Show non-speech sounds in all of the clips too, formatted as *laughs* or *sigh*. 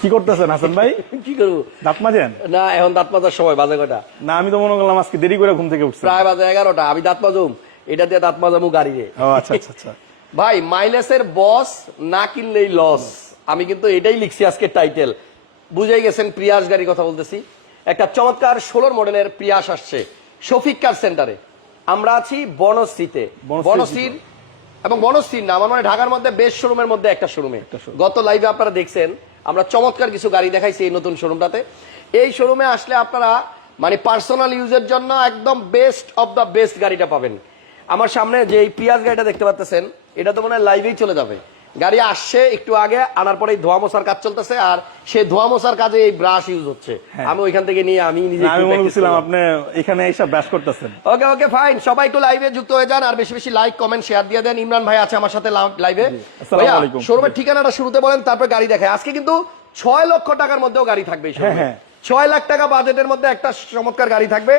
কি করতেছেন হাসান ভাই? *laughs* কি করব? দাঁত মাজেন? না এখন দাঁত মাজার সময় বাজে কটা না আমি তো মনে করলাম আজকে দেরি করে ঘুম থেকে উঠছি প্রায় বাজে এগারোটা আমি দাঁত মাজুম। এটা দিয়ে দাঁত মাজামু গাড়ি রে। ও আচ্ছা আচ্ছা আচ্ছা। *laughs* ভাই মাইলেসের বস না কিনলেই লস আমি কিন্তু এটাই লিখছি আজকে টাইটেল বুঝেই গেছেন প্রিয়াস গাড়ির কথা বলতেছি। একটা চমৎকার ষোলোর মডেলের প্রিয়াস আসছে শফিক কার সেন্টারে আমরা আছি বনশ্রীতে। বনশ্রী বনশ্রীর এবং বনশ্রীর না আমার মানে ঢাকার মধ্যে বেশ শোরুমের মধ্যে একটা শোরুমে গত লাইভে আপনারা দেখছেন আমরা চমৎকার কিছু গাড়ি দেখাইছি এই নতুন শোরুমটাতে এই শোরুমে আসলে আপনারা মানে পার্সোনাল ইউজের জন্য একদম বেস্ট অফ দ্য বেস্ট গাড়িটা পাবেন। আমার সামনে যে এই পিয়াজ গাড়িটা দেখতে পাচ্ছেন, এটা তো মনে হয় লাইভেই চলে যাবে। গাড়ি আসছে একটু আগে আনার পরে ধোয়া মোছার কাজ চলতেছে আর সেই ধোয়া মোছার কাজে এই ব্রাশ ইউজ হচ্ছে। আমি ওইখান থেকে নিয়ে আমি নিজে আমি করছিলাম আপনি এখানে এসে ব্যাস করতেছেন। ওকে ওকে ফাইন সবাই একটু লাইভে যুক্ত হয়ে যান আর বেশি বেশি লাইক কমেন্ট শেয়ার দিয়ে দেন। ইমরান ভাই আছে আমার সাথে লাইভে আসসালামু আলাইকুম। শোরুমের ঠিকানাটা শুরুতে বলেন তারপর গাড়ি দেখায়। আজকে কিন্তু ছয় লক্ষ টাকার মধ্যেও গাড়ি থাকবে। হ্যাঁ, হ্যাঁ। ছয় লাখ টাকা বাজেটের মধ্যে একটা চমৎকার গাড়ি থাকবে।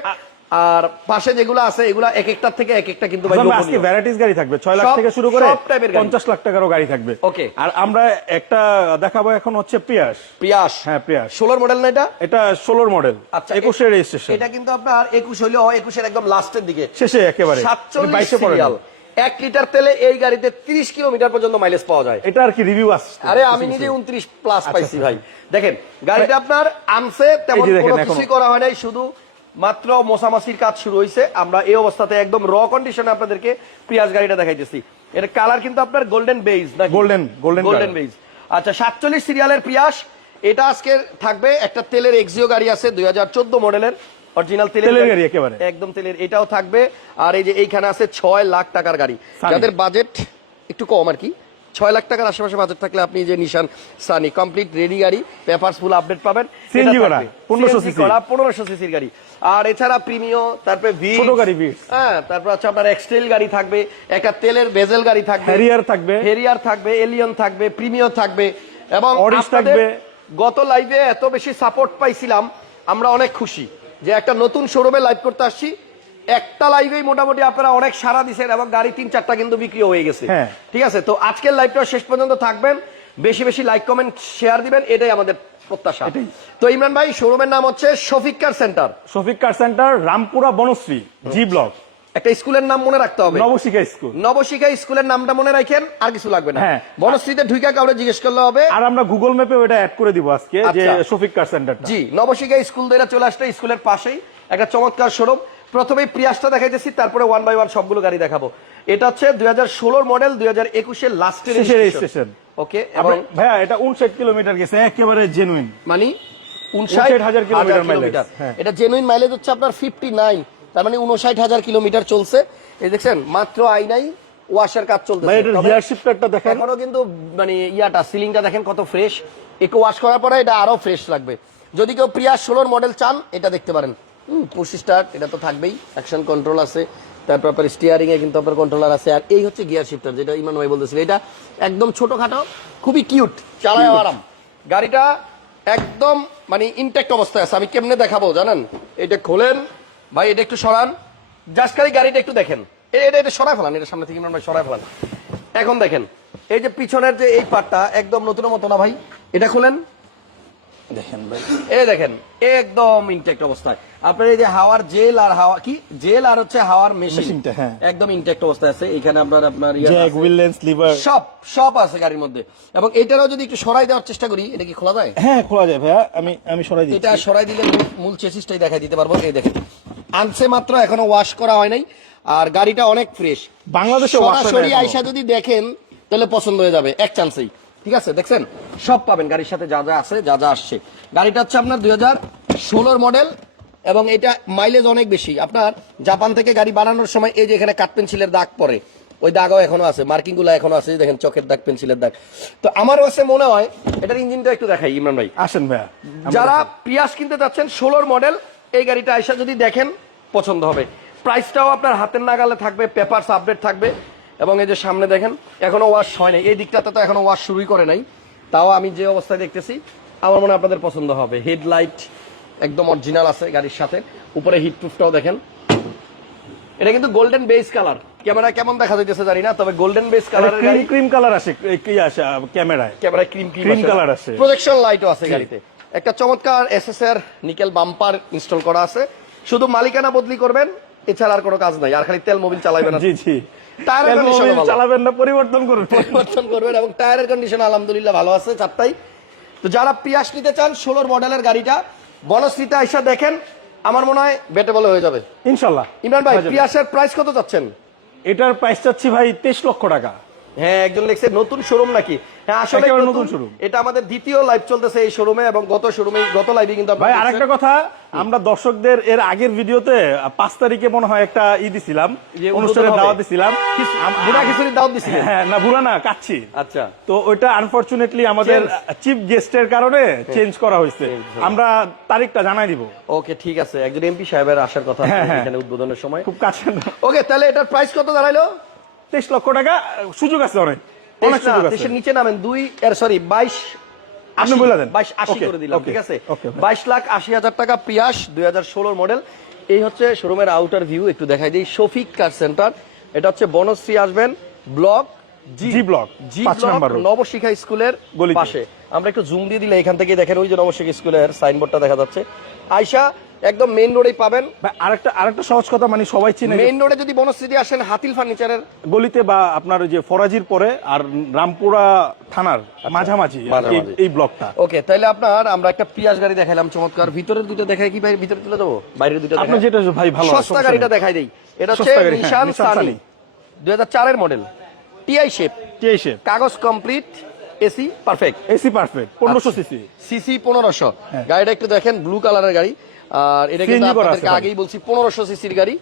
আর পাশে যেগুলো আছে এগুলা এক একটার থেকে এক একটা কিন্তু ভাই আজকে ভ্যারাইটিস গাড়ি থাকবে। ছয় লাখ থেকে শুরু করে সব type এর গাড়ি। পঞ্চাশ লাখ টাকারও গাড়ি থাকবে। Okay. আর আমরা একটা দেখাবো এখন হচ্ছে পিয়াস প্রিয়াস হ্যাঁ পিয়াস ষোলোর মডেল না এটা? এটা ষোলোর মডেল আচ্ছা, একুশে এ- রেজিস্ট্রেশন এটা কিন্তু আপনার একুশ হইলেও একুশের একদম লাস্টের দিকে। শেষে একেবারে। সাতচল্লিশ বাইশে পড়ে সিরিয়াল এক লিটার তেলে এই গাড়িতে তিরিশ কিলোমিটার পর্যন্ত মাইলেজ পাওয়া যায়। এটা আর কি রিভিউ আছে আরে আমি নিজে উনত্রিশ প্লাস পাইছি ভাই। দেখেন গাড়িটা আপনার আনছে তেমন আচ্ছা, কোনো। কিছুই করা হয় নাই শুধু মাত্র মোসামাসির কাজ শুরু হয়েছে আমরা এই অবস্থাতে একদম র কন্ডিশনে আপনাদেরকে পিয়াজ গাড়িটা দেখাইতেছি। এর কালার কিন্তু আপনার গোল্ডেন বেজ না golden গোল্ডেন colour। বেজ আচ্ছা সাতচল্লিশ সিরিয়ালের পিয়াস এটা আজকে থাকবে একটা তেলের এক্সিও গাড়ি আছে দুই হাজার চোদ্দ মডেলের। অরিজিনাল তেলের গাড়ি। একেবারে। একদম তেলের। এটাও থাকবে। আর এই যে এইখানে আছে ছয় লাখ টাকার গাড়ি। যাদের বাজেট একটু কম আর কি। ছয় লাখ টাকার আশেপাশে বাজেট থাকলে আপনি যে নিশান সানি কমপ্লিট রেডি গাড়ি পেপারস ফুল আপডেট পাবেন CNG করা, থাকবে। 1500 করা পনেরোশো সিসির গাড়ি আর এছাড়া প্রিমিও তারপরে ভি ছোট গাড়ি Vitz। হ্যাঁ তারপর হচ্ছে আপনার এক্সটেল গাড়ি থাকবে একটা তেলের বেজেল গাড়ি থাকবে হ্যারিয়ার থাকবে হেরিয়ার থাকবে এলিয়ন থাকবে প্রিমিও থাকবে এবং থাকবে। গত লাইভে এত বেশি সাপোর্ট পাইছিলাম আমরা অনেক খুশি যে একটা নতুন শোরুমে লাইভ করতে আসছি একটা লাইভেই মোটামুটি আপনারা অনেক সারা দিছেন এবং গাড়ি তিন চারটা কিন্তু বিক্রি হয়ে গেছে। হ্যাঁ। ঠিক আছে? তো আজকের লাইভটা শেষ পর্যন্ত থাকবেন। বেশি বেশি লাইক কমেন্ট শেয়ার দিবেন। এটাই আমাদের প্রত্যাশা। তো ইমরান ভাই শোরুমের নাম হচ্ছে Shafiq car centre Shafiq car centre Rampura Banasree G block একটা স্কুলের নাম মনে রাখতে হবে। নবশিখা স্কুল। নবশিখা স্কুলের নামটা মনে রাখেন আর কিছু লাগবে না। হ্যাঁ। বনশ্রীতে ঢুকে কাউরে জিজ্ঞেস করলে হবে। আর আমরা গুগল ম্যাপে ওটা অ্যাড করে দিব আজকে যে আচ্ছা। শফিক কার সেন্টারটা জি নবশিখা স্কুল ধরে চলে আসলে স্কুলের পাশেই। একটা চমৎকার শোরুম প্রথমেই প্রিয়াসটা দেখাইতেছি তারপরে ওয়ান বাই ওয়ান সবগুলো গাড়ি দেখাবো। এটা হচ্ছে দুই হাজার ষোলোর মডেল দুই হাজার একুশের লাস্টের রেজিস্ট্রেশন ওকে এবং ভাইয়া এটা উনষাট কিলোমিটার গেছে একেবারে জেনুইন মানে 59,000 কিলোমিটার কিলোমিটার mileage, হ্যাঁ। এটা জেনুইন মাইলেজ হচ্ছে আপনার ফিফটি নাইন তার মানে উনষাট হাজার কিলোমিটার চলছে। এই দেখছেন মাত্র আইনাই ওয়াশের কাজ চলতেছে। এখনও কিন্তু মানে ইয়াটা সিলিংটা দেখেন কত ফ্রেশ একটু ওয়াশ করার পরে এটা আরও ফ্রেশ লাগবে। যদি কেউ প্রিয়া ষোলোর মডেল চান এটা দেখতে পারেন। পুশ স্টার্ট এটা তো থাকবেই। অ্যাকশন কন্ট্রোল আছে তারপর আপনার স্টিয়ারিংয়ে কিন্তু আপনার কন্ট্রোলার আছে আর এই হচ্ছে গিয়ার শিফটার যেটা ইমান ভাই বলতেছিল। এটা একদম ছোটোখাটো খুবই কিউট চালায় আরাম। গাড়িটা একদম মানে ইনটেক্ট অবস্থায় আছে। আমি কেমনে দেখাবো জানেন? এটা খোলেন ভাই এটা একটু সরান। জাস্ট খালি গাড়িটা একটু দেখেন। এটা এটা সরাই ফেলান এটা সামনে থেকে ইমরান ভাই সরাই ফেলান। এখন দেখেন এই যে পিছনের যে এই পার্টটা একদম নতুনের মতো না ভাই? এটা খুলেন। দেখেন ভাই। এই দেখেন একদম ইনটেক্ট অবস্থায়। আপনার এই যে হাওয়ার জেল আর হাওয়া কি? জেল আর হচ্ছে হাওয়ার মেশিনটা, হ্যাঁ। একদম ইনটেক্ট অবস্থায় আছে। এখানে আপনার আপনার ইয়ে জ্যাক হুইল লেন্স লিভার সব সব আছে গাড়ির মধ্যে। এবং এটারও যদি একটু সরাই দেওয়ার চেষ্টা করি এটা কি খোলা যায়? হ্যাঁ খোলা যায় ভাইয়া। আমি আমি সরাই দিচ্ছি। এটা সরাই দিলে মূল- চেসিসটাই দেখাই দিতে পারব। এই দেখেন আনছে মাত্র এখনও ওয়াশ করা হয় নাই। আর গাড়িটা অনেক ফ্রেশ বাংলাদেশে সরাসরি। আইসা যদি দেখেন তাহলে পছন্দ হয়ে যাবে এক চান্সেই ঠিক আছে দেখছেন? সব পাবেন গাড়ির সাথে যা যা আছে যা যা আসছে। গাড়িটা হচ্ছে আপনার দুই হাজার ষোলোর মডেল এবং এটা মাইলেজ অনেক বেশি। আপনার জাপান থেকে গাড়ি বানানোর সময় এই যে এখানে কাঠ পেন্সিলের দাগ পড়ে ওই দাগও এখনও আছে মার্কিংগুলো এখনও আছে দেখেন চকের দাগ পেন্সিলের দাগ। তো আমার কাছে মনে হয় এটার ইঞ্জিনটা একটু দেখাই ইমরান ভাই। আসেন ভাইয়া যারা। পিয়াস কিনতে যাচ্ছেন ষোলোর মডেল এই গাড়িটা আইসা যদি দেখেন পছন্দ হবে। প্রাইসটাও আপনার হাতের নাগালে থাকবে পেপারস আপডেট থাকবে। এবং এই যে সামনে দেখেন এখনও ওয়াশ হয় নাই। এই দিকটাতে তো এখনও ওয়াশ শুরুই করে নাই। তাও আমি যে অবস্থায় দেখতেছি আমার মনে আপনাদের পছন্দ হবে। হেডলাইট একদম অরিজিনাল আছে গাড়ির সাথে। উপরে হিট প্রুফটাও দেখেন। এটা কিন্তু গোল্ডেন বেস কালার ক্যামেরা কেমন দেখা যাইতেছে জানি না তবে গোল্ডেন বেস কালারের গাড়ি ক্রিম কালার আসে এই কি আসে ক্যামেরায়। ক্যামেরা ক্রিম Cream colour আছে। প্রজেকশন লাইটও আছে গাড়িতে। একটা চমৎকার এসএসআর নিকেল বাম্পার ইনস্টল করা আছে। শুধু মালিকানা বদলি করবেন এছাড়া আর কোনো কাজ নাই। আর খালি তেল মোবিল চালাবেন আর জি জি। টায়ারের ভালো। চালাবেন না পরিবর্তন করবেন। পরিবর্তন করবেন এবং টায়ারের কন্ডিশন আলহামদুলিল্লাহ ভালো আছে চারটাই তো যারা পিয়াস নিতে চান ষোলোর মডেলের গাড়িটা বনশ্রীতে আইসা দেখেন আমার মনে হয় বেটেবল হয়ে যাবে। ইনশাল্লাহ। ইমরান ভাই পিয়াসের প্রাইস কত চাচ্ছেন? এটার প্রাইস চাচ্ছি ভাই তেইশ লক্ষ টাকা। হ্যাঁ একজন লিখছে নতুন শোরুম নাকি? হ্যাঁ আসলে নতুন showroom। এটা আমাদের দ্বিতীয় লাইভ চলতেছে এই শোরুমে এবং গত শোরুমে গত লাইভে কিন্তু ভাই আরেকটা কথা আমরা দর্শকদের এর আগের ভিডিওতে পাঁচ তারিখে মনে হয় একটা ই দিছিলাম অনুষ্ঠানে দাওয়াত দিছিলাম। বুড়া দাওয়াত হ্যাঁ না ভুলা না কাচ্ছি আচ্ছা। তো ওইটা আনফরচুনেটলি আমাদের চিফ গেস্টের কারণে চেঞ্জ করা হয়েছে। আমরা তারিখটা জানাই দিব। ওকে ঠিক আছে। একজন এমপি সাহেবের আসার কথা হ্যাঁ, হ্যাঁ। এখানে উদ্বোধনের সময়। খুব কাছে ওকে তাহলে এটার প্রাইস কত দাঁড়াইলো? তেইশ লক্ষ টাকা সুযোগ আছে অনেক। অনেক সুযোগ আছে। নিচে নামেন দুই এর সরি বাইশ আপনি বলে দেন। বাইশ আশি করে দিলাম ঠিক আছে? বাইশ লাখ আশি হাজার টাকা পিয়াস দুই হাজার ষোলোর মডেল এই হচ্ছে শোরুমের আউটার ভিউ একটু দেখাই দিই। শফিক কার সেন্টার এটা হচ্ছে বনশ্রী আসবেন block G block G block Nabashikha স্কুলের। পাশে। আমরা একটু জুম দিয়ে দিলে এখান থেকে দেখেন ওই যে নবশিখা স্কুলের সাইনবোর্ডটা দেখা যাচ্ছে। আয়শা একদম মেইন রোডেই পাবেন। আরেকটা আরেকটা সহজ কথা মানে সবাই চিনে মেইন রোডে যদি বনশ্রী আসেন হাতিল ফার্নিচারের গলিতে বা আপনার যে ফরাজির পরে আর রামপুরা থানার মাঝামাঝি কি মাঝামাঝি। এই ব্লকটা ওকে তাহলে আপনার আমরা একটা পিয়াজ গাড়ি দেখাইলাম চমৎকার। ভিতরের দুটো দেখাই কি ভাই? ভিতরে তুলে দেবো? বাইরের দুটো আপনি যেটা ভাই ভালো সস্তা গাড়িটা। দেখাই দেই। এটা হচ্ছে নিশান সানি সানি। দুই হাজার চারের মডেল টিআই শেপ কি এসে কাগজ complete AC perfect AC perfect পনেরোশো সিসি সিসি পনেরোশো। হ্যাঁ। গাড়িটা একটু দেখেন ব্লু কালারের গাড়ি। আর এটা কিন্তু আপনাদেরকে আগেই বলছি পনেরোশো সিসির গাড়ি।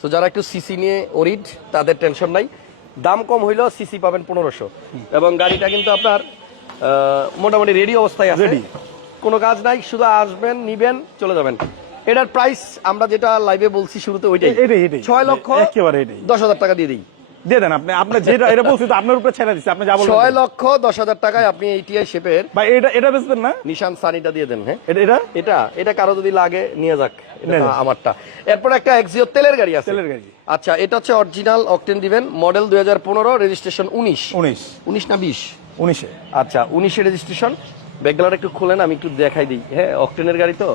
তো যারা একটু সিসি নিয়ে ওরিড তাদের টেনশন নাই। দাম কম হইলেও সিসি পাবেন পনেরোশো। এবং গাড়িটা কিন্তু আপনার মোটামুটি রেডি অবস্থায় আছে। কোনো কাজ নাই শুধু আসবেন নিবেন চলে যাবেন। এটার প্রাইস আমরা যেটা লাইভে বলছি শুরুতে ওইটাই। ছয় লক্ষ। দশ হাজার টাকা দিয়ে দিই। দিয়ে দেন আপনি আপনার যেটা এটা বলছি তো আপনার উপরে ছেড়ে দিচ্ছি আপনি যা বলবেন। ছয় লক্ষ দশ হাজার টাকায় আপনি এইটিআই শেপের ভাই এটা এটা বেচবেন না? নিশান সানিটা দিয়ে দেন হ্যাঁ। এটা এটা? এটা এটা কারও যদি লাগে নিয়ে যাক। এটা। আমারটা। এরপর একটা এক্সিও তেলের গাড়ি আছে। তেলের গাড়ি। আচ্ছা এটা হচ্ছে অরিজিনাল অকটেন দিবেন মডেল দুই হাজার পনেরো রেজিস্ট্রেশন উনিশ। উনিশ। উনিশ না বিশ? উনিশে। আচ্ছা উনিশে রেজিস্ট্রেশন ব্যাকগ্রাউন্ড একটু খোলেন আমি একটু দেখাই দিই। হ্যাঁ অকটেনের গাড়ি তো।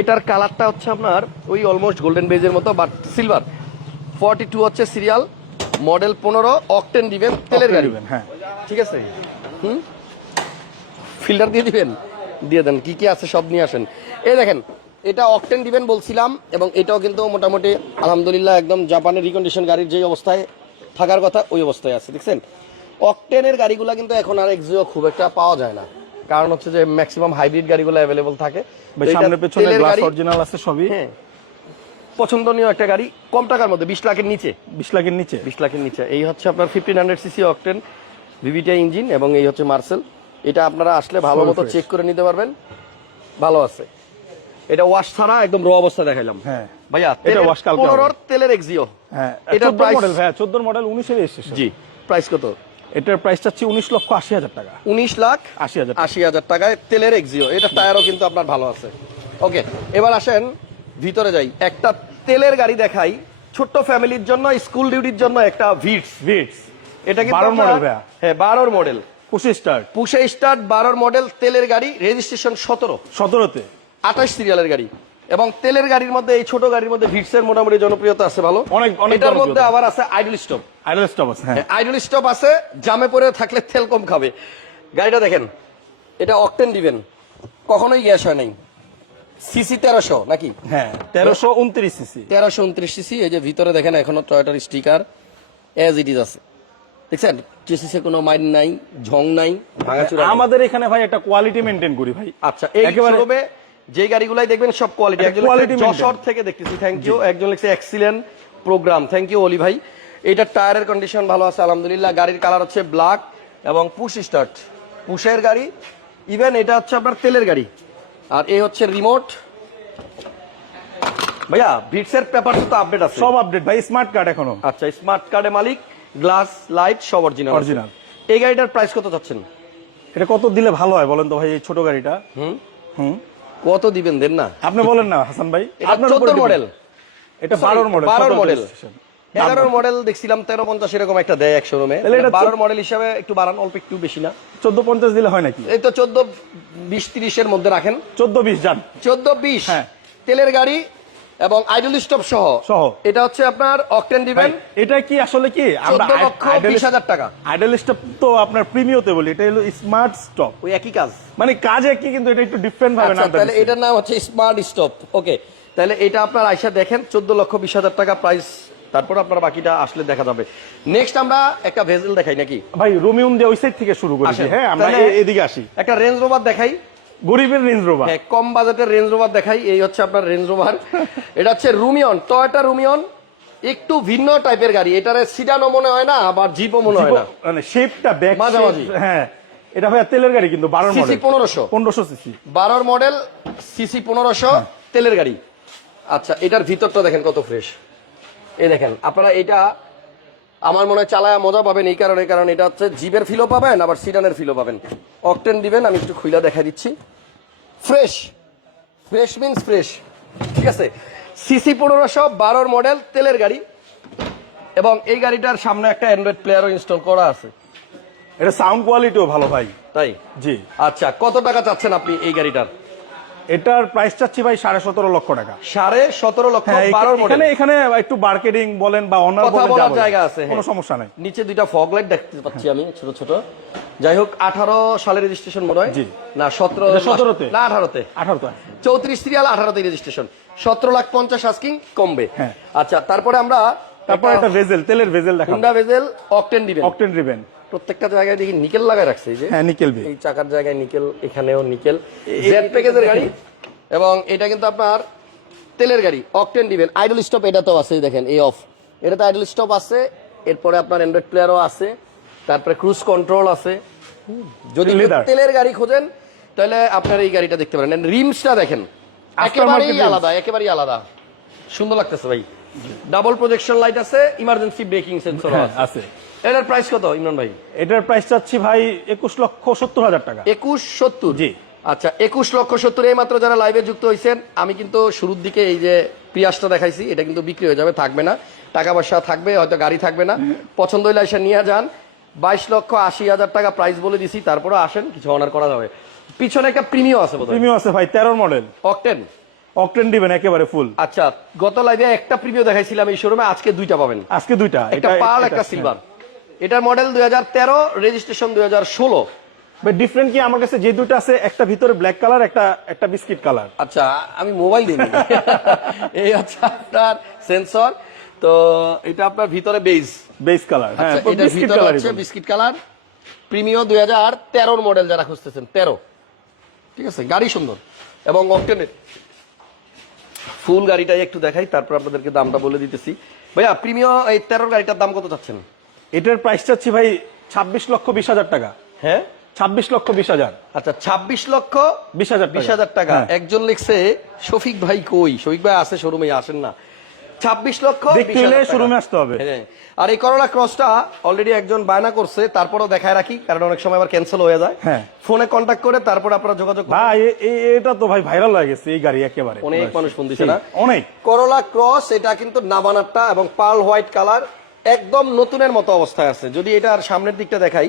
এটার কালারটা হচ্ছে আপনার ওই অলমোস্ট গোল্ডেন বেজের মতো বাট সিলভার ফর্টি টু হচ্ছে সিরিয়াল মডেল পনেরো অকটেন দিবেন তেলের গাড়ি। হ্যাঁ। ঠিক আছে? হুম? ফিল্টার দিয়ে দিবেন? দিয়ে দেন কি কি আছে সব নিয়ে আসেন। এই দেখেন এটা অকটেন দিবেন বলছিলাম এবং এটাও কিন্তু মোটামুটি আলহামদুলিল্লাহ একদম জাপানের রিকন্ডিশন গাড়ির যে অবস্থায় থাকার কথা ওই অবস্থায় আছে দেখছেন? অকটেনের গাড়িগুলো কিন্তু এখন আর এক্সিও খুব একটা পাওয়া যায় না। কারণ হচ্ছে যে ম্যাক্সিমাম হাইব্রিড গাড়িগুলো অ্যাভেলেবল থাকে। সামনে পেছনে গ্লাস অরিজিনাল আছে সবই। হ্যাঁ। পছন্দনীয় একটা গাড়ি কম টাকার মধ্যে বিশ লাখের নিচে। বিশ লাখের নিচে। বিশ লাখের নিচে। এই হচ্ছে আপনার fifteen hundred CC octane VVTi engine এবং এই হচ্ছে মার্সেল এটা আপনারা আসলে ভালো মতো চেক করে নিতে পারবেন। ভালো আছে। এটা ওয়াশ ছাড়া একদম র অবস্থা দেখাইলাম। হ্যাঁ। ভাইয়া এটা কালকে। পনেরোর তেলের এক্সিও হ্যাঁ প্রাইস মডেল ভাই চোদ্দ মডেল উনিশে রেজিস্ট্রেশন জি প্রাইস কত? এটার প্রাইস চাচ্ছি উনিশ লক্ষ আশি হাজার টাকা। উনিশ লাখ আশি হাজার আশি হাজার টাকায় তেলের এক্সিও এটা টায়ারও কিন্তু আপনার ভালো আছে। ওকে এবার আসেন ভিতরে যাই। একটা তেলের গাড়ি দেখাই। ছোট্ট ফ্যামিলির জন্য স্কুল ডিউটির জন্য একটা ভিটস। ভিটস। এটা কি বারোর মডেল হ্যাঁ বারোর মডেল পুষে স্টার পুষে স্টার্ট বারোর মডেল তেলের গাড়ি রেজিস্ট্রেশন সতেরো। সতেরোতে? আঠাশ সিরিয়ালের গাড়ি। এবং তেলের গাড়ির মধ্যে এই ছোট গাড়ির মধ্যে ভিটসের মোটামুটি জনপ্রিয়তা আছে ভালো? অনেক- এটার মধ্যে আবার আছে আইডল স্টপ আইডল স্টপ আছে হ্যাঁ। আইডল স্টপ আছে জামে পরে থাকলে তেল কম খাবে। গাড়িটা দেখেন এটা অকটেন দিবেন। কখনোই গ্যাস হয় নাই। সিসি তেরোশো নাকি? হ্যাঁ তেরোশো উনত্রিশ সিসি। তেরোশো উনত্রিশ সিসি এই যে ভিতরে দেখেন এখনও টয়টার স্টিকার এজ ইট ইজ আছে। দেখছেন? চেসিসে কোনো মাইন নাই ঝং নাই ভাঙাচুরা আমাদের এখানে ভাই একটা কোয়ালিটি মেনটেন করি ভাই। আচ্ছা এই একেবারে- যে গাড়িগুলাই দেখবেন সব কোয়ালিটি একজন যশোর থেকে দেখতেছি থ্যাংক ইউ একজন লিখছে এক্সিলেন্ট প্রোগ্রাম থ্যাংক ইউ অলি ভাই। এটার টায়ারের কন্ডিশন ভালো আছে আলহামদুলিল্লাহ। গাড়ির কালার হচ্ছে ব্ল্যাক এবং পুশ স্টার্ট পুশের গাড়ি ইভেন এটা হচ্ছে আপনার তেলের গাড়ি। আর এই হচ্ছে রিমোট ভাইয়া ভিটসের পেপার তো আপডেট আছে। সব আপডেট ভাই স্মার্ট কার্ড এখনও। আচ্ছা স্মার্ট কার্ডে মালিক গ্লাস লাইট সব অরিজিনাল Original। এই গাড়িটার প্রাইস কত চাচ্ছেন? এটা কত দিলে ভালো হয় বলেন তো ভাই এই ছোট গাড়িটা? হুম? হুম? কত দিবেন দেন না। আপনি বলেন না হাসান ভাই। আপনার উপর 14 মডেল এটা Sorry, বারোর মডেল 12 সতেরো মডেল। এগারোর মডেল দেখছিলাম তেরো পঞ্চাশ এরকম একটা দেয় এক শোরুমে তাহলে এটা বারোর মডেল হিসাবে একটু বাড়ান অল্প একটু বেশি না। চোদ্দ পঞ্চাশ দিলে হয় নাকি? এই তো চোদ্দ বিশ তিরিশের মধ্যে রাখেন। চোদ্দ বিশ যান। চোদ্দ বিশ হ্যাঁ। তেলের গাড়ি এবং আইডল স্টপ সহ। সহ। এটা হচ্ছে আপনার অকটেন ডিভেন এটা কি আসলে কি? আমরা বিশ হাজার টাকা। আইডল স্টপ তো আপনার প্রিমিয়তে বলি এটা হলো স্মার্ট স্টপ ওই একই কাজ। মানে কাজ একই কিন্তু এটা একটু ডিফারেন্ট ভাবে আচ্ছা, নামটা তাহলে। এটার নাম হচ্ছে স্মার্ট স্টপ ওকে তাহলে এটা আপনার আইসা দেখেন চোদ্দ লক্ষ বিশ হাজার টাকা প্রাইস তারপর আপনার বাকিটা আসলে দেখা যাবে। নেক্সট আমরা একটা ভেজেল দেখাই নাকি? ভাই রোমিউম দিয়ে ওই সাইড থেকে শুরু করি হ্যাঁ আমরা এদিকে আসি। একটা রেঞ্জ রোভার দেখাই। গরিবের রেঞ্জ রোভার হ্যাঁ কম বাজেটের রেঞ্জ রোভার দেখাই। এই হচ্ছে আপনার রেঞ্জ রোভার এটা হচ্ছে রুমিয়ন টয়টা রুমিয়ন একটু ভিন্ন টাইপের গাড়ি। এটারে সিডানও মনে হয় না আবার জিপও মনে হয় না। মানে শেপটা ব্যাক মাঝামাঝি। হ্যাঁ। এটা ভাই তেলের গাড়ি কিন্তু বারো সিসি মডেল পনেরোশো। পনেরোশো সিসি বারোর মডেল সিসি পনেরোশো তেলের গাড়ি। আচ্ছা এটার ভিতরটা দেখেন কত ফ্রেশ এই দেখেন আপনারা এটা আমার মনে হয় চালায় মজা পাবেন এই কারণে কারণ এটা হচ্ছে জিপের ফিলও পাবেন আবার সিডানের ফিলও পাবেন। অকটেন দিবেন আমি একটু খুইলা দেখা দিচ্ছি। ফ্রেশ ফ্রেশ মিনস ফ্রেশ ঠিক আছে? সিসি পনেরোশো বারোর মডেল তেলের গাড়ি। এবং এই গাড়িটার সামনে একটা অ্যান্ড্রয়েড প্লেয়ারও ইনস্টল করা আছে। এটা সাউন্ড কোয়ালিটিও ভালো ভাই। তাই? জি। আচ্ছা কত টাকা চাচ্ছেন আপনি এই গাড়িটার? এটার প্রাইস চাচ্ছি ভাই সাড়ে সতেরো লক্ষ টাকা। সাড়ে সতেরো লক্ষ হ্যাঁ এখানে এখানে একটু মার্কেটিং বলেন বা অনার কথা বলার জায়গা আছে, কোনো হ্যাঁ। সমস্যা নাই। নিচে দুইটা ফগ লাইট দেখতে পাচ্ছি আমি ছোট ছোট। যাই হোক আঠারো সালে রেজিস্ট্রেশন মনে হয়। না সতেরো এটা 17 তে। না আঠারোতে। আঠারো চৌত্রিশ সিরিয়াল আঠারোতে রেজিস্ট্রেশন সতেরো লাখ পঞ্চাশ আস্কিং কমবে। হ্যাঁ। আচ্ছা তারপরে আমরা তারপর একটা ভেজেল তেলের ভেজেল দেখাবো। হুন্ডা ভেজেল অকটেন দিবেন। অকটেন রিবেন প্রত্যেকটা জায়গায় দেখি নিকেল লাগায় রাখছে এই যে। হ্যাঁ নিকেল এই চাকার জায়গায় নিকেল এখানেও নিকেল। জেড প্যাকেজের গাড়ি এবং এটা কিন্তু আপনার তেলের গাড়ি অকটেন দিবেন। আইডল স্টপ এটা তো আছে দেখেন এই অফ এটা তো আইডল স্টপ আছে এরপরে আপনার অ্যান্ড্রয়েড প্লেয়ারও আছে তারপরে ক্রুজ কন্ট্রোল আছে। যদি তেলের গাড়ি খোঁজেন তাহলে আপনার এই গাড়িটা দেখতে পারেন। রিমসটা দেখেন একেবারেই আলাদা একেবারেই আলাদা। সুন্দর লাগতেছে ভাই। ডাবল প্রজেকশন লাইট আছে ইমার্জেন্সি ব্রেকিং সেন্সর আছে। এটার প্রাইস কত ইমরান ভাই? এটার প্রাইস চাচ্ছি ভাই একুশ লক্ষ সত্তর হাজার টাকা। একুশ সত্তর? জি। আচ্ছা একুশ লক্ষ সত্তর এই মাত্র যারা লাইভে যুক্ত হয়েছেন আমি কিন্তু শুরুর দিকে এই যে পিয়াসটা দেখাইছি এটা কিন্তু বিক্রি হয়ে যাবে থাকবে না। টাকা পয়সা থাকবে হয়তো গাড়ি থাকবে না। পছন্দ হইলে এসে নিয়ে যান। বাইশ লক্ষ আশি হাজার টাকা প্রাইস বলে দিছি তারপরে আসেন কিছু অনার করা যাবে। পিছনে একটা প্রিমিয়াম আছে প্রিমিয়াম আছে ভাই তেরোর মডেল অকটেন অকটেন দিবেন একেবারে ফুল আচ্ছা গত লাইভে একটা প্রিমিয়াম দেখাইছিলাম এই শোরুমে আজকে দুইটা পাবেন। আজকে দুইটা। একটা এটা- পাল একটা সিলভার এটার মডেল দুই হাজার তেরো রেজিস্ট্রেশন দুই হাজার ষোলো। বাট ডিফারেন্ট কি? আমার কাছে যে দুটো আছে একটা ভিতরে ব্ল্যাক কালার একটা একটা বিস্কিট কালার আচ্ছা আমি মোবাইল দিই *laughs* এই হচ্ছে আপনার সেন্সর তো এটা আপনার ভিতরে বেজ বেস কালার হ্যাঁ আচ্ছা ভিতরে কালার হচ্ছে বিস্কিট কালার প্রিমিও দুই হাজার তেরোর মডেল যারা খুঁজতেছেন তেরো। ঠিক আছে গাড়ি সুন্দর। এবং অকটেনের ফুল গাড়িটাই একটু দেখাই তারপর আপনাদেরকে দামটা বলে দিতেছি। ভাইয়া প্রিমিয়াম এই তেরোর গাড়িটার দাম কত চাচ্ছেন? এটার প্রাইস চাচ্ছি ভাই ছাব্বিশ লক্ষ বিশ হাজার টাকা। হ্যাঁ? ছাব্বিশ লক্ষ বিশ হাজার। আচ্ছা ছাব্বিশ লক্ষ বিশ হাজার বিশ হাজার টাকা। হ্যাঁ। একজন লিখছে শফিক ভাই কই? শফিক ভাই আসে শোরুমে আসেন না। ছাব্বিশ লক্ষ দেখতে 20,000 হলে শোরুমে আসতে হবে। হ্যাঁ। আর এই করোলা ক্রসটা অলরেডি একজন বায়না করছে তারপরও দেখায় রাখি কারণ অনেক সময় আবার ক্যান্সেল হয়ে যায়। হ্যাঁ। ফোনে কন্ট্যাক্ট করে তারপর আপনারা যোগাযোগ ভাই এটা তো ভাই ভাইরাল হয়ে গেছে এই গাড়ি একেবারে। অনেক মানুষ ফোন দিছে না? অনেক। করোলা ক্রস এটা কিন্তু নাবানারটা এবং পার্ল হোয়াইট কালার একদম নতুনের মতো অবস্থায় আছে। যদি এটা আর সামনের দিকটা দেখাই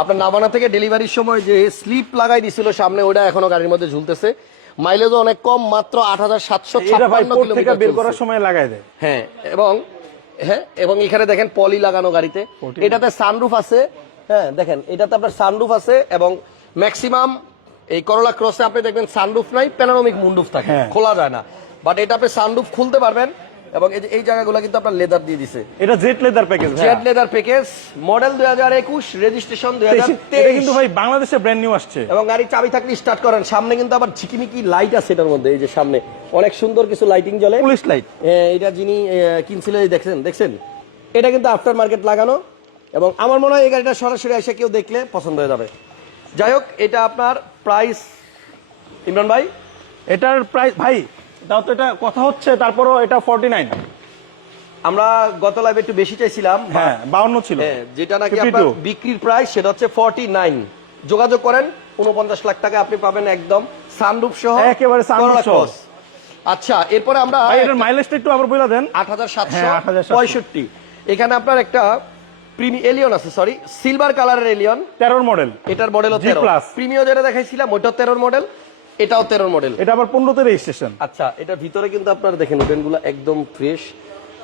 আপনার নাবানা থেকে ডেলিভারির সময় যে স্লিপ লাগাই দিছিল সামনে ওটা এখনও গাড়ির মধ্যে ঝুলতেছে। মাইলেজও অনেক কম মাত্র আট হাজার সাতশো ছাপ্পান্ন বের করার সময় লাগাই দেয়। হ্যাঁ এবং হ্যাঁ এবং এখানে দেখেন পলি লাগানো গাড়িতে। এটাতে সানরুফ আছে। হ্যাঁ দেখেন এটাতে আপনার সানরুফ আছে এবং ম্যাক্সিমাম এই করলা ক্রসে আপনি দেখবেন সানরুফ নাই প্যানারোমিক মুন্ডুফ থাকে। হ্যাঁ। খোলা যায় না। বাট এটা আপনি সানরুফ খুলতে পারবেন। এবং এই যে এই জায়গাগুলো কিন্তু আপনার লেদার দিয়ে দিছে। এটা Z leather package Z leather package model দুই হাজার একুশ রেজিস্ট্রেশন দুই হাজার এটা কিন্তু ভাই বাংলাদেশে ব্র্যান্ড নিউ আসছে। এবং গাড়ি চাবি থাকলে স্টার্ট করেন। সামনে কিন্তু আবার ঝিকিমিকি লাইট আছে এটার মধ্যে এই যে সামনে। অনেক সুন্দর কিছু লাইটিং জ্বলে। পুলিশ লাইট এটা যিনি কিনছিলেন দেখছেন দেখছেন? এটা কিন্তু আফটার মার্কেট লাগানো। এবং আমার মনে হয় এই গাড়িটা সরাসরি এসে কেউ দেখলে পছন্দ হয়ে যাবে। যাই হোক এটা আপনার প্রাইস ইমরান ভাই? এটার প্রাইস ভাই তাও তো এটা কথা হচ্ছে তারপরও এটা ফর্টি নাইন আমরা গত লাইভে একটু বেশি চাইছিলাম হ্যাঁ বাউন্ন ছিল। হ্যাঁ, যেটা নাকি আপনার বিক্রির প্রাইস সেটা হচ্ছে ফর্টি নাইন যোগাযোগ করেন উনপঞ্চাশ লাখ টাকা আপনি পাবেন একদম সানরুফ সহ একেবারে করলা সহ। আচ্ছা এরপরে আমরা এটার মাইলেজটা একটু আবার বলে দেন। আট হাজার সাতশো হ্যাঁ, 8700 পঁয়ষট্টি। এখানে আপনার একটা প্রিমি এলিয়ন আছে সরি সিলভার কালারের এলিয়ন তেরোর মডেল এটার মডেল plus। প্রিমিও যেটা দেখাইছিলাম ওইটাও তেরোর মডেল এটাও তেরোর মডেল এটা আবার পনেরোতে রেজিস্ট্রেশন আচ্ছা এটার ভিতরে কিন্তু আপনারা দেখেন উডেনগুলো একদম ফ্রেশ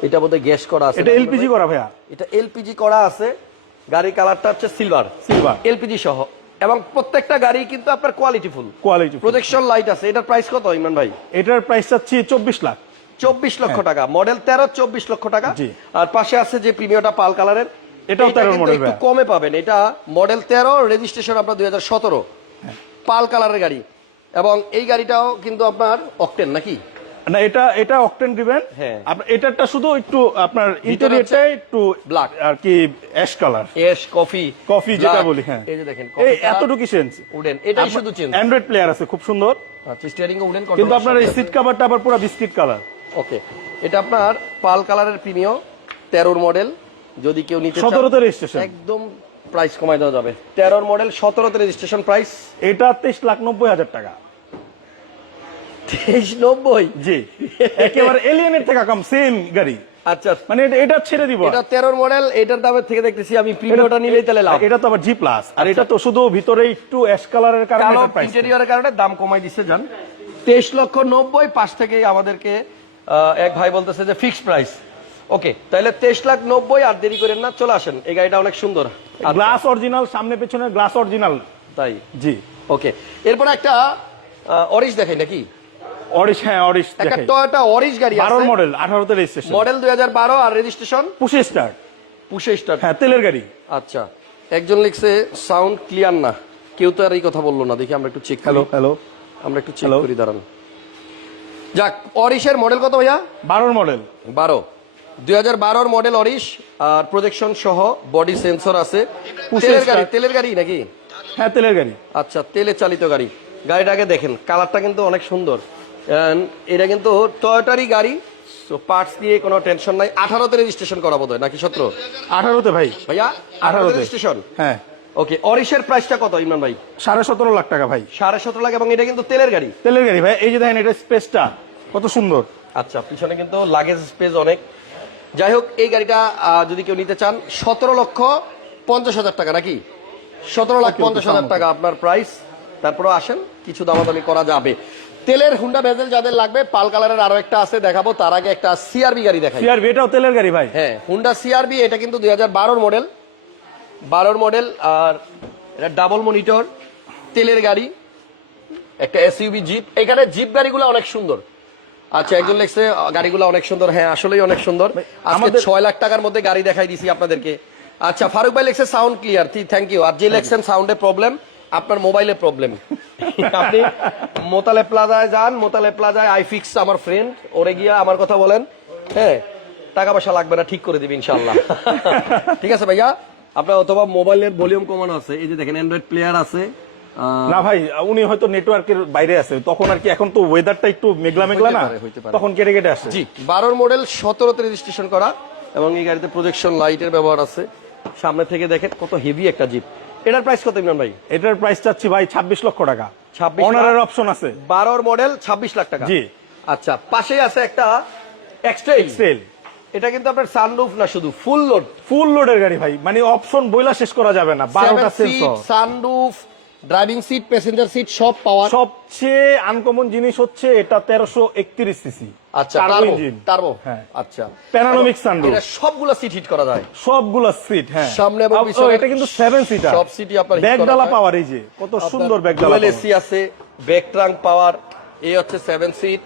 এটা বোধহয় গ্যাস করা আছে। এটা এলপিজি করা ভাইয়া। এটা এলপিজি করা আছে। গাড়ির কালারটা হচ্ছে সিলভার সিলভার এলপিজি সহ। এবং প্রত্যেকটা গাড়ি কিন্তু আপনার কোয়ালিটিফুল কোয়ালিটি প্রজেকশন লাইট আছে। এটার প্রাইস কত ইমরান ভাই? এটার প্রাইস চাচ্ছি চব্বিশ লাখ। চব্বিশ লক্ষ টাকা। মডেল তেরো চব্বিশ লক্ষ টাকা। আর পাশে আছে যে প্রিমিয়টা পাল কালারের এটাও এটা 13 কিন্তু model একটু কমে পাবেন। এটা মডেল তেরো রেজিস্ট্রেশন আপনার দুই হাজার সতেরো। পাল কালারের গাড়ি। এবং এই গাড়িটাও কিন্তু আপনার অকটেন নাকি? না এটা এটা অকটেন দিবেন হ্যাঁ। এটারটা শুধু একটু আপনার ইন্টেরিয়রটা একটু Black। আর কি অ্যাশ কালার এস কফি কফি যেটা বলি হ্যাঁ। এই যে দেখেন এই এতটুকু চেঞ্জ উডেন এটাই শুধু চেঞ্জ অ্যান্ড্রয়েড প্লেয়ার আছে খুব সুন্দর। আচ্ছা স্টিয়ারিং উডেন কিন্তু আপনার এই সিট কাভারটা আবার পুরো বিস্কিট কালার ওকে এটা আপনার পাল কালারের প্রিমিয় তেরোর মডেল যদি কেউ নিতে সতেরোতে রেজিস্ট্রেশন একদম প্রাইস কমাই দেওয়া যাবে। তেরোর মডেল সতেরোতে রেজিস্ট্রেশন প্রাইস এটা তেইশ লাখ নব্বই হাজার টাকা। তেইশ নব্বই? জি। একেবারে এলিয়েনের থেকে কম সেম গাড়ি। আচ্ছা। মানে এটা- ছেড়ে দিব। এটা তেরোর মডেল এটার দামের থেকে দেখতেছি আমি প্রিমিয়টা নিলেই তাহলে লাভ। এটা তো আবার জি প্লাস আর এটা তো শুধু ভিতরে একটু অ্যাশ কালারের কারণে ইন্টেরিয়রের কারণে দাম কমাই দিচ্ছে জান। তেইশ লক্ষ নব্বই পাশ থেকে আমাদেরকে এক ভাই বলতেছে যে ফিক্সড প্রাইস ওকে তাহলে তেইশ লাখ নব্বই আর দেরি করেন না চলে আসেন। এই গাড়িটা অনেক সুন্দর। আচ্ছা, গ্লাস অরিজিনাল সামনে পেছনে গ্লাস অরিজিনাল। তাই? জি। ওকে। এরপর একটা অরিশ দেখাই নাকি? অরিশ হ্যাঁ অরিশ একটা টয়োটা অরিশ গাড়ি মডেল আঠারোতে রেজিস্ট্রেশন মডেল দুই হাজার বারো আর রেজিস্ট্রেশন স্টার্ট হ্যাঁ তেলের গাড়ি। আচ্ছা। একজন লিখছে সাউন্ড ক্লিয়ার না। কেউ তো আর এই কথা বলল না। দেখি আমরা একটু চেক হ্যালো হ্যালো আমরা একটু চেক Hello? করি দাঁড়ান। যাক অরিশের মডেল কত ভাইয়া? বারোর মডেল বারো। দুই হাজার বারোর মডেল অরিশ আর প্রজেকশন সহ বডি সেন্সর আছে। তেলের গাড়ি তেলের গাড়ি নাকি? হ্যাঁ তেলের গাড়ি। আচ্ছা তেলে চালিত গাড়ি। গাড়িটা আগে দেখেন কালারটা কিন্তু অনেক সুন্দর। এটা কিন্তু টয়োটারি গাড়ি পার্টস দিয়ে কোনো টেনশন নাই। আঠারোতে রেজিস্ট্রেশন করা বোধ হয় নাকি সত্র? আঠারোতে ভাই। ভাইয়া আঠারোতে রেজিস্ট্রেশন হ্যাঁ। ওকে অরিশের প্রাইসটা কত ইমরান ভাই? সাড়ে সতেরো লাখ টাকা ভাই। সাড়ে সতেরো লাখ এবং এটা কিন্তু তেলের গাড়ি? তেলের গাড়ি ভাই। এই যে দেখেন এটা স্পেসটা কত সুন্দর। আচ্ছা পিছনে কিন্তু লাগেজ স্পেস অনেক। যাই হোক এই গাড়িটা যদি কেউ নিতে চান সতেরো লক্ষ পঞ্চাশ হাজার টাকা নাকি? সতেরো লাখ পঞ্চাশ হাজার টাকা আপনার প্রাইস তারপরে আসেন কিছু দামাদামি করা যাবে। তেলের হুন্ডা ভেজেল যাদের লাগবে পাল কালারের আরও একটা আছে দেখাবো। তার আগে একটা সিআরবি গাড়ি দেখাই। সিআরবি এটাও তেলের গাড়ি ভাই? হ্যাঁ হুন্ডা সিআরবি এটা কিন্তু দুই হাজার বারোর মডেল বারোর মডেল আর এটা ডাবল মনিটর তেলের গাড়ি একটা এসইউবি জিপ এখানে জিপ গাড়িগুলো অনেক সুন্দর। আচ্ছা একজন লেখছে গাড়িগুলো অনেক সুন্দর। হ্যাঁ আসলেই অনেক সুন্দর। আমাদের- ছয় লাখ টাকার মধ্যে গাড়ি দেখাই দিছি আপনাদেরকে। আচ্ছা ফারুক ভাই লেখছে সাউন্ড ক্লিয়ার থ্যাংক ইউ আর যে লেখছেন সাউন্ডে প্রবলেম আপনার মোবাইলে প্রবলেম *laughs* আপনি মোতালে প্লাজায় যান মোতালে প্লাজায় আই ফিক্স আমার ফ্রেন্ড ওরে গিয়া আমার কথা বলেন। হ্যাঁ টাকা পয়সা লাগবে না ঠিক করে দিবি ইনশাল্লাহ *laughs* ঠিক আছে ভাইয়া। আপনার অথবা মোবাইলের ভলিউম কমানো আছে এই যে দেখেন অ্যান্ড্রয়েড প্লেয়ার আছে না ভাই উনি হয়তো নেটওয়ার্কের বাইরে আছে। তখন আর কি এখন তো ওয়েদারটা একটু মেঘলা মেঘলা না। তখন কেটে কেটে আসে। জি বারোর মডেল সতেরোতে রেজিস্ট্রেশন করা এবং এই গাড়িতে প্রজেকশন লাইটের ব্যবহার আছে। সামনে থেকে দেখেন কত হেভি একটা জিপ এটার প্রাইস কত ইমরান ভাই? এটার প্রাইস চাচ্ছি ভাই ছাব্বিশ লক্ষ টাকা। 26 অনারের অপশন আছে। বারোর মডেল ছাব্বিশ লাখ টাকা। জি। আচ্ছা পাশেই আছে একটা এক্সট্রেল সেল এটা কিন্তু আপনার সানরুফ না শুধু ফুল লোড ফুল লোডের গাড়ি ভাই। মানে অপশন বইলা শেষ করা যাবে না। বারোটা sensor sunroof driving seat passenger seat সব পাওয়ার সবচেয়ে আনকমন জিনিস হচ্ছে এটা তেরোশো একত্রিশ সিসি আচ্ছা টার্বো ইঞ্জিন টার্বো হ্যাঁ। আচ্ছা। Panoramic sunroof। এটা সবগুলো সিট হিট করা যায়। সবগুলা সিট হ্যাঁ। সামনে এবং পিছনে এটা কিন্তু সেভেন সিটার সব সিটই আপনার ব্যাগ ডালা যায়। পাওয়ার এই যে কত সুন্দর ব্যাগ ডালা ডুয়েল এসি আছে ব্যাক ট্রাঙ্ক পাওয়ার এই হচ্ছে সেভেন সিট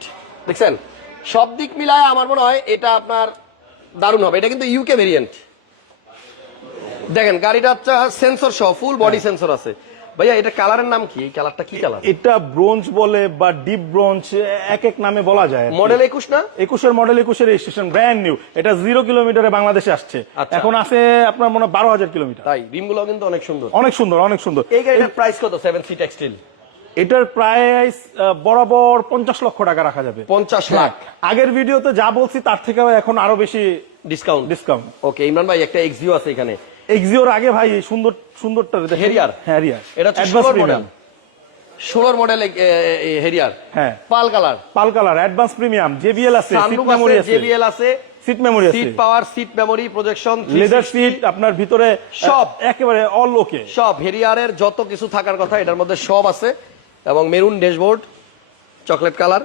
দেখছেন? সব দিক মিলায় আমার মনে হয় এটা আপনার দারুণ হবে। এটা কিন্তু ইউকে ভেরিয়েন্ট দেখেন গাড়িটা সেন্সর সহ ফুল বডি সেন্সর আছে। ভাইয়া এটা কালারের নাম কি? কালারটা কি কালার? এটা ব্রোঞ্জ বলে বা ডিপ ব্রোঞ্জ এক এক নামে বলা যায় মডেল একুশ না? একুশের মডেল একুশের রেজিস্ট্রেশন ব্র্যান্ড নিউ এটা জিরো কিলোমিটারে বাংলাদেশে আসছে। আচ্ছা। এখন আছে আপনার মনে বারো হাজার কিলোমিটার তাই রিমগুলো কিন্তু অনেক সুন্দর। অনেক সুন্দর অনেক সুন্দর। এই গাড়িটার প্রাইস কত? সেভেন সিট এক্সটিল এটার প্রাইস বরাবর পঞ্চাশ লক্ষ টাকা রাখা যাবে। পঞ্চাশ লাখ। আগের ভিডিওতে যা বলছি তার থেকে এখন আরও বেশি ডিসকাউন্ট ডিসকাউন্ট ওকে ইমরান ভাই একটা এক্সিও আছে এখানে। এক্সিওর আগে ভাই এই সুন্দর সুন্দরটা। Harrier? হ্যারিয়ার এটা ষোলোর মডেল ষোলোর মডেল হেরিয়ার হ্যাঁ। Pearl colour pearl colour advance premium JBL আছে জেবিএল আছে seat memory seat power seat memory projection leather seat আপনার ভিতরে সব। একেবারে অল ওকে সব। হেরিয়ারের যত কিছু থাকার কথা এটার মধ্যে সব আছে। এবং maroon dashboard chocolate colour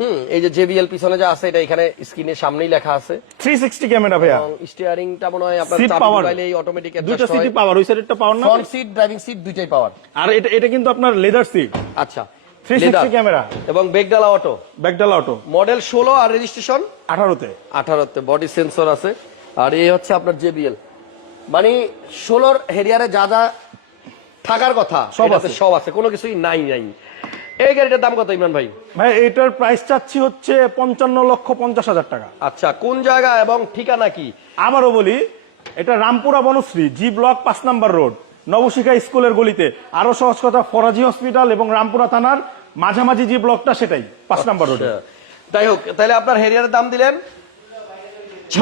hmm এই যে জেবিএল পিছনে যা আছে এটা এখানে স্ক্রিনের সামনেই লেখা আছে। থ্রি সিক্সটি ক্যামেরা ভাইয়া। এবং স্টিয়ারিংটা মনে হয় আপনার সিট পাওয়ার মোবাইলেই অটোমেটিক দুইটা সিটি পাওয়ার ওই সাইডেরটা পাওয়ার না? ফ্রন্ট সিট ড্রাইভিং সিট দুইটাই পাওয়ার আর এটা এটা কিন্তু আপনার লেদার সিট আচ্ছা। Three Leather। সিক্সটি ক্যামেরা এবং বেগডালা অটো ব্যাকডালা অটো মডেল ষোলো আর রেজিস্ট্রেশন আঠারোতে। আঠারোতে বডি সেন্সর আছে। আর এই হচ্ছে আপনার জেবিএল। মানে ষোলোর হেরিয়ারে যা যা থাকার কথা সব আছে। সব আছে কোনো কিছুই নাই নাই। এই গাড়িটার দাম কত ইমরান ভাই? ভাই এটার প্রাইস চাচ্ছি হচ্ছে পঞ্চান্ন লক্ষ পঞ্চাশ হাজার টাকা। আচ্ছা কোন জায়গা এবং ঠিকানা কি? আবারও বলি এটা রামপুরা বনশ্রী জি ব্লক পাঁচ নাম্বার রোড নবশিখা স্কুলের গলিতে। আরও সহজ কথা ফরাজি হসপিটাল এবং রামপুরা থানার মাঝামাঝি যে ব্লকটা সেটাই পাঁচ নাম্বার রোডে। আচ্ছা। যাই হোক তাহলে আপনার হেরিয়ারের দাম দিলেন?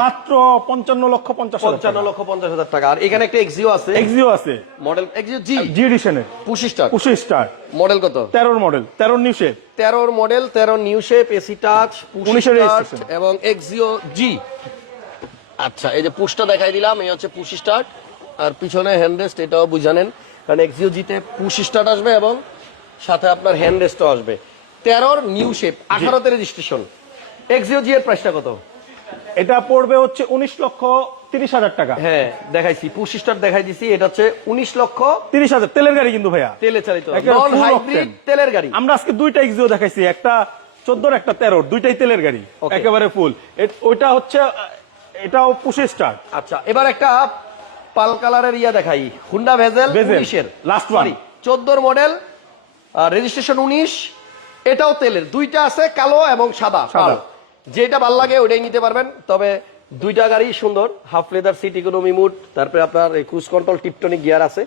মাত্র পঞ্চান্ন লক্ষ পঞ্চাশ পঞ্চান্ন লক্ষ পঞ্চাশ হাজার টাকা। আর এখানে একটা এক্সিও আছে। এক্সিও আছে। মডেল এক্সিও জি জি এডিশনের পঁচিশ স্টার পুশে স্টার মডেল কত? তেরোর মডেল। তেরোর নিউ শেপ তেরোর মডেল তেরো new shape AC touch registration। এবং এক্সিও জি আচ্ছা এই যে পুশটা দেখাই দিলাম এই হচ্ছে পুশ স্টার্ট আর পিছনে হ্যান্ডরেস্ট এটাও বুঝানেন। কারণ এক্সিও জিতে পুশ স্টার্ট আসবে এবং সাথে আপনার হ্যান্ডরেস্টও আসবে। তেরোর নিউ শেপ আঠারোতে রেজিস্ট্রেশন এক্সিও জি এর প্রাইসটা কত? এটা পড়বে হচ্ছে উনিশ লক্ষ তিরিশ হাজার টাকা। হ্যাঁ দেখাইছি পুশ স্টার্ট দেখাই দিছি এটা হচ্ছে উনিশ লক্ষ তিরিশ হাজার তেলের গাড়ি কিন্তু ভাইয়া। তেলে চালিত হাইব্রিড তেলের গাড়ি। আমরা আজকে দুইটা এক্সিও দেখাইছি একটা চোদ্দোর একটা তেরোর দুইটাই তেলের গাড়ি একেবারে ফুল ওইটা হচ্ছে এটাও পুশে স্টার। আচ্ছা এবার একটা পাল কালারের ইয়া দেখাই হুন্ডা ভেজেল উনিশের। last one। চোদ্দোর মডেল রেজিস্ট্রেশন উনিশ এটাও তেলের দুইটা আছে কালো এবং সাদা সাদা। যেটা ভালো লাগে ওইটাই নিতে পারবেন। তবে দুইটা গাড়ি সুন্দর half leather seat economy mode তারপরে আপনার ক্রুজ কন্ট্রোল টিপটনিক গিয়ার আছে।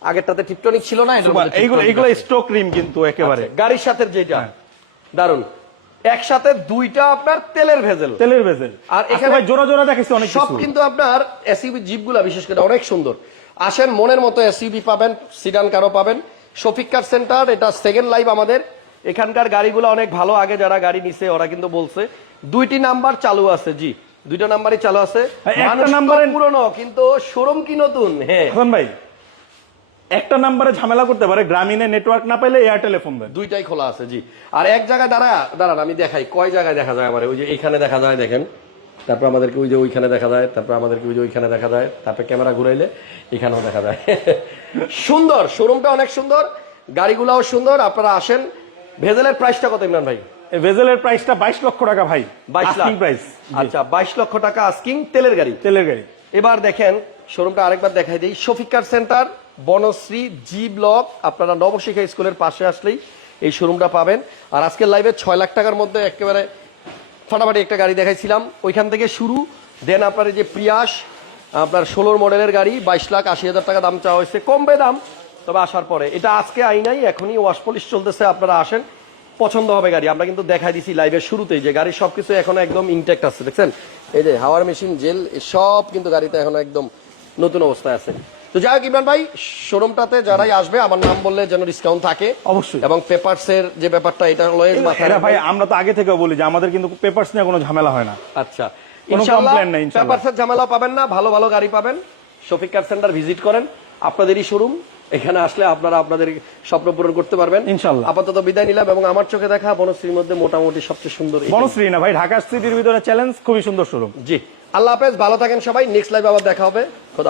আগেরটাতে টিপটনিক ছিল না এইগুলো এইগুলো স্টক রিম কিন্তু একেবারে। আচ্ছা, গাড়ির সাথে যেটা হ্যাঁ। দারুণ একসাথে দুইটা আপনার তেলের ভেজেল। তেলের ভেজেল। আর আর এখানে- ভাই জোড়া জোড়া দেখেছি অনেক সব কিন্তু আপনার এসইউভি জিপগুলা বিশেষ করে অনেক সুন্দর। আসেন মনের মতো এসইউভি পাবেন সিডান কারও পাবেন। শফিক কার সেন্টার এটা সেকেন্ড লাইভ আমাদের। এখানকার গাড়িগুলো অনেক ভালো। আগে যারা গাড়ি নিছে ওরা কিন্তু বলছে দুইটি নাম্বার চালু আছে জি। দুইটা নাম্বারই চালু আছে। হ্যাঁ, একটা মানুষ নাম্বারে- পুরনো কিন্তু শোরুম কি নতুন? হ্যাঁ। ভাই একটা নাম্বারে ঝামেলা করতে পারে গ্রামীণে নেটওয়ার্ক না পাইলে এয়ারটেলে ফোন দেন দুইটাই খোলা আছে জি। আর এক জায়গায় দাঁড়া দাঁড়ান আমি দেখাই কয় জায়গায় দেখা যায় আমার? ওই যে এখানে দেখা যায় দেখেন। তারপর আমাদেরকে ওই যে ওইখানে দেখা যায় তারপর আমাদেরকে ওই যে ওইখানে দেখা যায় তারপর ক্যামেরা ঘুরাইলে এখানেও দেখা যায়। *laughs* সুন্দর শোরুমটা অনেক সুন্দর গাড়িগুলাও সুন্দর আপনারা আসেন। ভেজেলের প্রাইসটা কত ইমরান ভাই? ভেজেলের প্রাইসটা বাইশ লক্ষ টাকা ভাই বাইশ লাখ। প্রাইস আচ্ছা বাইশ লক্ষ টাকা আস্কিং তেলের গাড়ি। তেলের গাড়ি। এবার দেখেন শোরুমটা আরেকবার দেখাই দিই। Shafiq car centre Banasree G block আপনারা নবশিখা স্কুলের পাশে আসলেই এই শোরুমটা পাবেন। আর আজকের লাইভে ছয় লাখ টাকার মধ্যে একেবারে ফাটাফাটি একটা গাড়ি দেখাইছিলাম। ওইখান থেকে শুরু দেন আপনার যে প্রিয়াস আপনার ষোলোর মডেলের গাড়ি বাইশ লাখ আশি হাজার টাকা দাম চাওয়া হয়েছে। কমবে দাম তবে আসার পরে। এটা আজকে আই নাই এখনই ওয়াশ পলিশ চলতেছে আপনারা আসেন। পছন্দ হবে গাড়ি। আমরা কিন্তু দেখাই দিছি লাইভের শুরুতেই যে গাড়ির সবকিছু এখন একদম ইনটেক্ট আছে। দেখছেন? এই যে হাওয়ার মেশিন জেল সব কিন্তু গাড়িতে এখন একদম নতুন অবস্থায় আছে। তো যাই হোক ইমরান ভাই শোরুমটাতে যারাই আসবে আমার নাম বললে যেন ডিসকাউন্ট থাকে। অবশ্যই। এবং পেপারস এর যে ব্যাপারটা এটা অলওয়েজ মাথায় ভাই আমরা তো আগে থেকে বলি যে আমাদের কিন্তু পেপারস নিয়ে কোনো ঝামেলা হয় না। আচ্ছা। ইনশাআল্লাহ। পেপারসের ঝামেলা পাবেন না ভালো ভালো গাড়ি পাবেন। শফিক কার সেন্টার ভিজিট করেন। আপনাদেরই শোরুম এখানে আসলে আপনারা আপনাদের স্বপ্ন পূরণ করতে পারবেন। ইনশাল্লাহ আপাতত বিদায় নিলাম এবং আমার চোখে দেখা বনশ্রীর মধ্যে মোটামুটি সবচেয়ে সুন্দর বনশ্রী না ভাই ঢাকা সিটির ভিতরে চ্যালেঞ্জ খুবই সুন্দর শোরুম জি। আল্লাহ হাফেজ ভালো থাকেন সবাই। নেক্সট লাইভ আবার দেখা হবে। খোদা